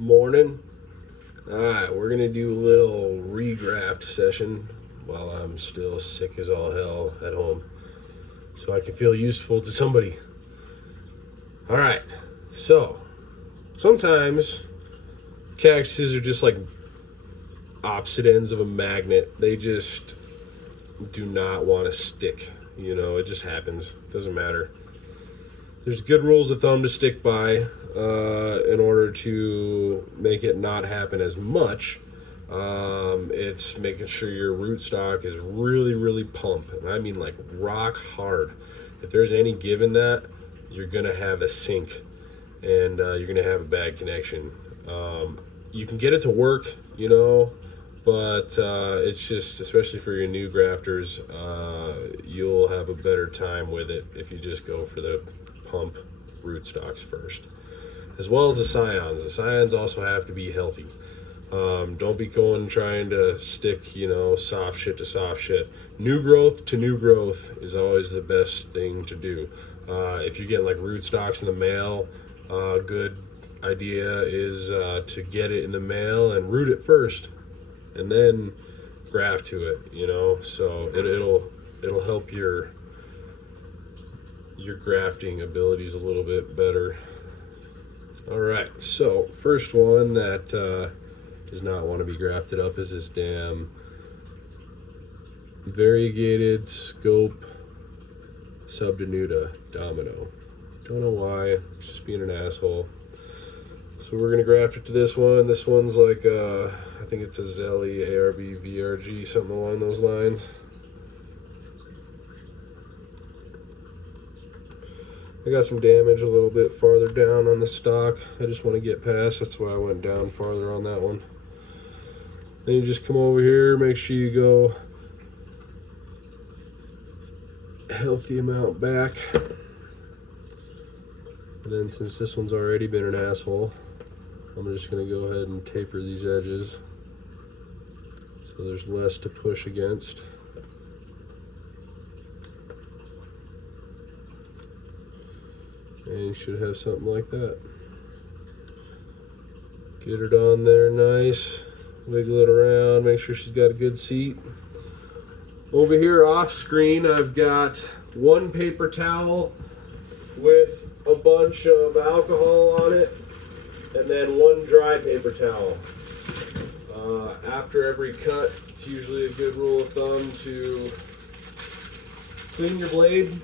Morning. Alright, we're gonna do a little regraft session while I'm still sick as all hell at home, so I can feel useful to somebody. Alright, so sometimes cactuses are just like opposite ends of a magnet. They just do not want to stick. You know, it just happens. Doesn't matter. There's good rules of thumb to stick by in order to make it not happen as much. It's making sure your rootstock is really, really pumped. And I mean like rock hard. If there's any give in that, you're going to have a sink and you're going to have a bad connection. You can get it to work, you know, but it's just, especially for your new grafters, you'll have a better time with it if you just go for the pump rootstocks first, as well as the scions. The scions also have to be healthy. Don't be going trying to stick, you know, soft shit to soft shit. New growth to new growth is always the best thing to do. If you're getting like rootstocks in the mail, good idea is to get it in the mail and root it first, and then graft to it. You know, so it'll help your grafting abilities a little bit better. All right, so first one that does not want to be grafted up is this damn variegated scope subdenuta domino. Don't know why, it's just being an asshole. So we're gonna graft it to this one. This one's like I think it's a Zelly ARB VRG, something along those lines. I got some damage a little bit farther down on the stock. I just want to get past. That's why I went down farther on that one. Then you just come over here, make sure you go a healthy amount back. And then since this one's already been an asshole, I'm just going to go ahead and taper these edges so there's less to push against. And you should have something like that. Get it on there nice. Wiggle it around. Make sure she's got a good seat. Over here off screen, I've got one paper towel with a bunch of alcohol on it, and then one dry paper towel. After every cut, it's usually a good rule of thumb to clean your blade.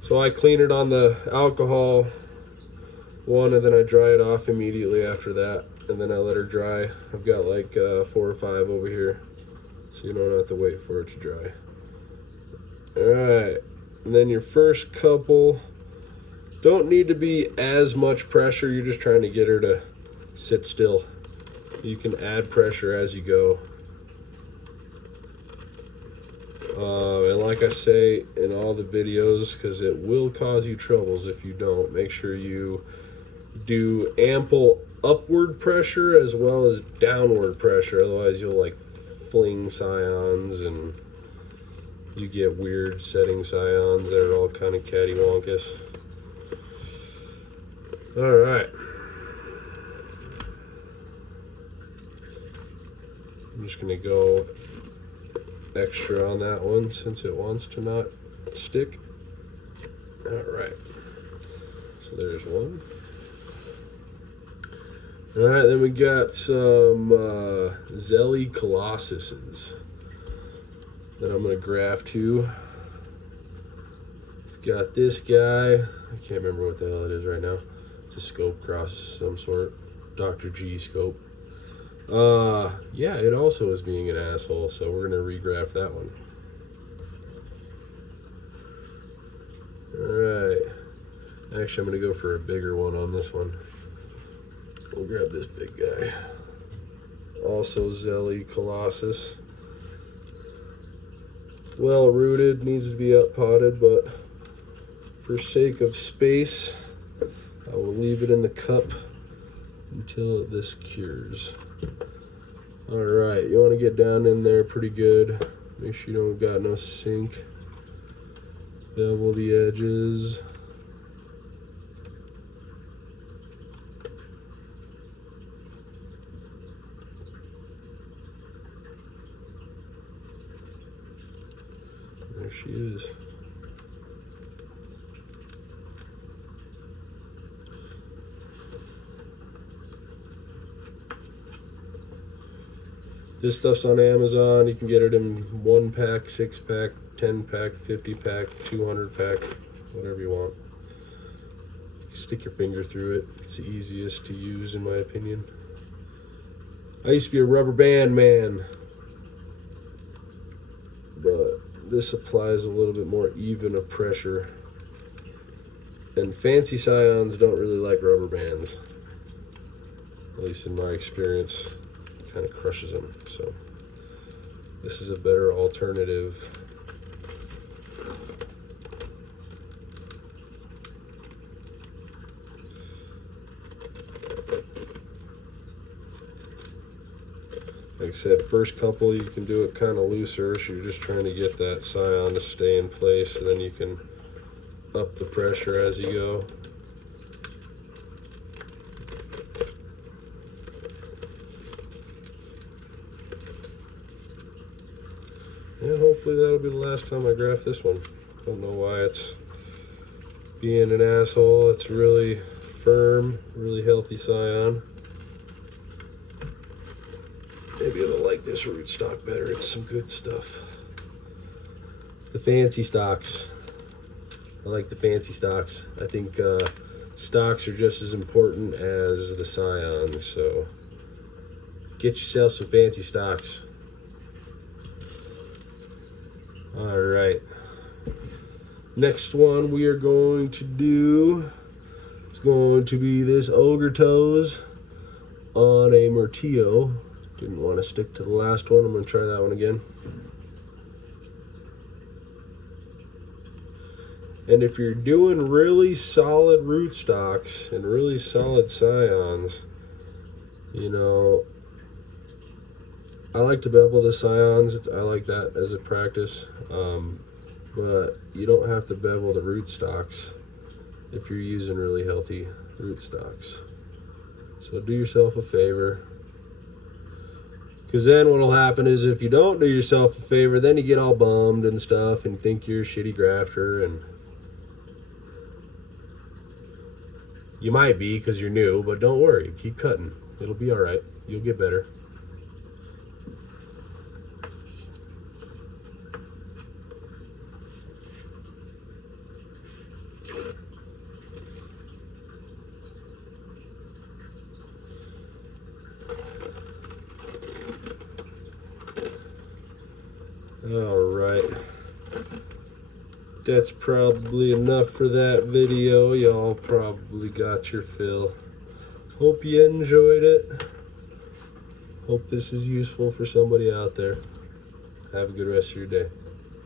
So I clean it on the alcohol one, and then I dry it off immediately after that, and then I let her dry. I've got like 4 or 5 over here, so you don't have to wait for it to dry. Alright, and then your first couple don't need to be as much pressure. You're just trying to get her to sit still. You can add pressure as you go. And like I say in all the videos, because it will cause you troubles if you don't, make sure you do ample upward pressure as well as downward pressure. Otherwise you'll like fling scions and you get weird setting scions that are all kind of cattywampus. All right. I'm just going to go extra on that one since it wants to not stick. All right. So there's one. All right, then we got some Zelly Colossuses that I'm going to graft to. Got this guy. I can't remember what the hell it is right now. It's a scope cross of some sort. Dr. G scope. Yeah, it also is being an asshole, so we're going to regraft that one. Alright. Actually, I'm going to go for a bigger one on this one. We'll grab this big guy. Also Zelly Colossus. Well rooted, needs to be up potted, but for sake of space, I will leave it in the cup until this cures. Alright, you want to get down in there pretty good. Make sure you don't got no sink. Bevel the edges. There she is. This stuff's on Amazon. You can get it in 1-pack, 6-pack, 10-pack, 50-pack, 200-pack, whatever you want. Stick your finger through it. It's the easiest to use, in my opinion. I used to be a rubber band man, but this applies a little bit more even of pressure. And fancy scions don't really like rubber bands, at least in my experience. Kind of crushes them. So this is a better alternative. Like I said, first couple you can do it kind of looser, so you're just trying to get that scion to stay in place, and then you can up the pressure as you go. And hopefully that'll be the last time I graft this one. Don't know why it's being an asshole. It's really firm, really healthy scion. Maybe it'll like this rootstock better. It's some good stuff. The fancy stocks. I like the fancy stocks. I think stocks are just as important as the scions. So get yourself some fancy stocks. All right. Next one we are going to do is going to be this ogre toes on a Murtillo. Didn't want to stick to the last one. I'm going to try that one again. And if you're doing really solid rootstocks and really solid scions, you know, I like to bevel the scions. I like that as a practice. But you don't have to bevel the rootstocks if you're using really healthy rootstocks. So do yourself a favor. Because then what'll happen is if you don't do yourself a favor, then you get all bummed and stuff and think you're a shitty grafter. And you might be because you're new, but don't worry. Keep cutting. It'll be all right. You'll get better. All right, that's probably enough for that video. Y'all probably got your fill. Hope you enjoyed it. Hope this is useful for somebody out there. Have a good rest of your day.